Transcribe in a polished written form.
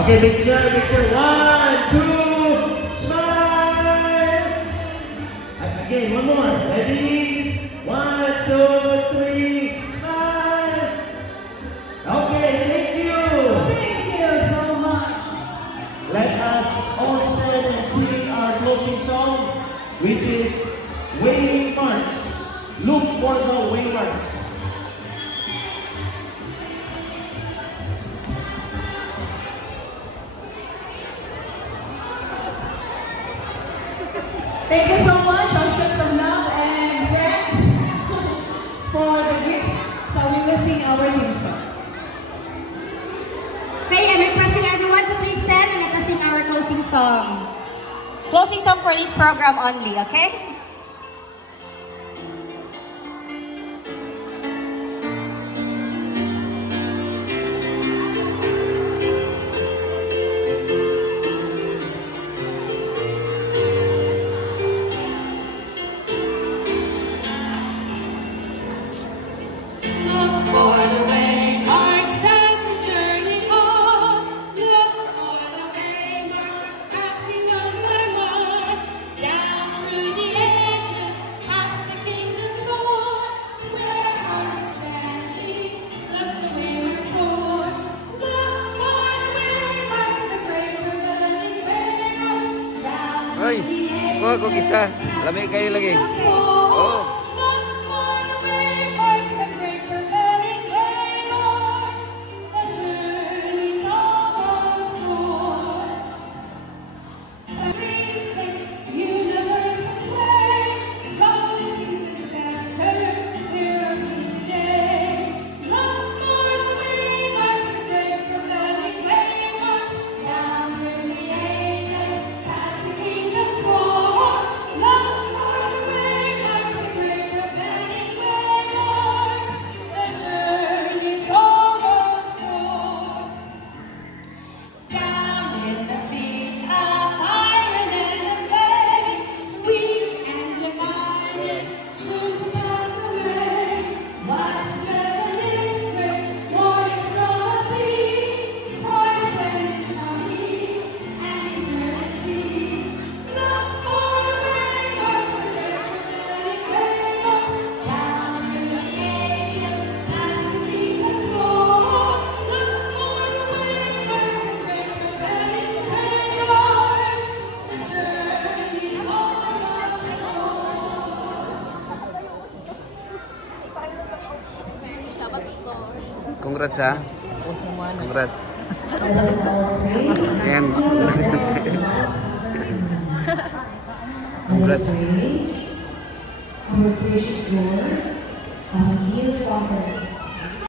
Okay, picture, picture. 1, 2, smile. Again, one more. Ready? 1, 2, 3, smile. Okay, thank you. Thank you so much. Let us all stand and sing our closing song, which is Waymarks. Look for the waymarks. Thank you so much. I'll show some love and friends for the gifts. So we will sing our theme song. Okay, I'm requesting everyone to please stand and let us sing our closing song. Closing song for this program only, okay? Hoy, kuha ko isa. Lamig kayo lagi. Oh. Congrats ha. Congrats. And congrats. Our precious Lord, our dear Father,